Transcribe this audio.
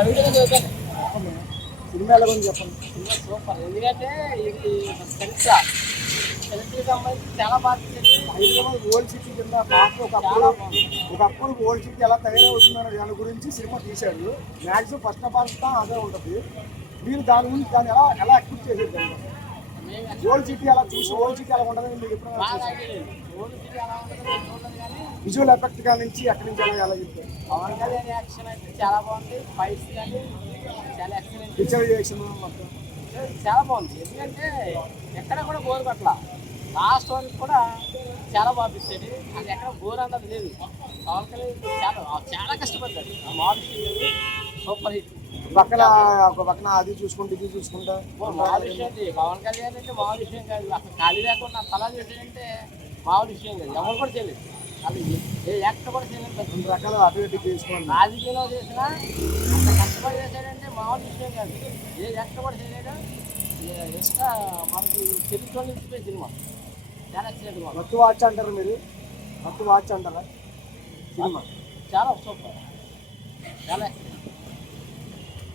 అడుగుతుంది చదువుతాను. సినిమా ఎలా ఉంది చెప్పండి. Cinema super. ఎందుకంటే ఇది చరిత్ర చరిత్రకు సంబంధించి చాలా బాగా తీశాడు. హైదరాబాద్ ఓల్డ్ సిటీ కింద పాత ఒకప్పుడు ఓల్డ్ సిటీ ఎలా తయారవుతుందనే దాని గురించి సినిమా తీశాడు. మ్యాక్సిమం ఫస్ట్ ఆఫ్ ఆల్ అదే ఉంటుంది. మీరు దాని గురించి దాన్ని ఎలా ఎలా ఎక్స్పెక్ట్ చేసేది దాన్ని? ఓల్డ్ సిటీ అలా చూసి ఓల్డ్ సిటీ అలా ఉండదని మీకు ఎప్పుడు బాగా ఐడియా లేదు. ఓల్డ్ సిటీ అలా ఉంటుందో చూడలేదు కానీ విజువల్ ఎఫెక్ట్ కా నుంచి అక్కడి నుంచి ఎలా చెప్తారు? పవన్ కళ్యాణ్ యాక్షన్ అయితే చాలా బాగుంది. ఫైట్స్ కానీ చాలా ఎక్సలెంట్. పిక్చరైజేషన్ మొత్తం చాలా బాగుంది. ఎందుకంటే ఎక్కడ కూడా బోర్ పట్ల లాస్ట్ వరకు కూడా చాలా బాగా తీస్తాడు. అది ఎక్కడ బోర్ అన్నది లేదు. పవన్ కళ్యాణ్ చాలా చాలా కష్టపడ్డాడు. ఆ మామూలు సూపర్ హిట్. పక్కన ఒక పక్కన అది చూసుకుంటే ఇది చూసుకుంటా మామూలు విషయం అంటే పవన్ కళ్యాణ్ అంటే మామూలు విషయం కాదు. అసలు ఖాళీ లేకుండా తలా చేసాడంటే మామూలు విషయం కాదు. ఎవరు కూడా చేయలేదు. అది ఏ యాక్టర్ కూడా చేయలేదు. రెండు రకాల అటు ఇటు చేసుకోండి. రాజకీయంలో చేసినా అంత కష్టపడి చేశాడంటే మామూలు విషయం కాదు. ఏ యాక్టర్ కూడా చేయలేడు. ఇంకా మనకి చరిత్రలో నిలిచిపోయి సినిమా చాలా ఎక్సలెంట్. మత్తు వాచ్ అంటారు మీరు? మత్తు వాచ్ అంటారా సినిమా? చాలా సూపర్. చాలా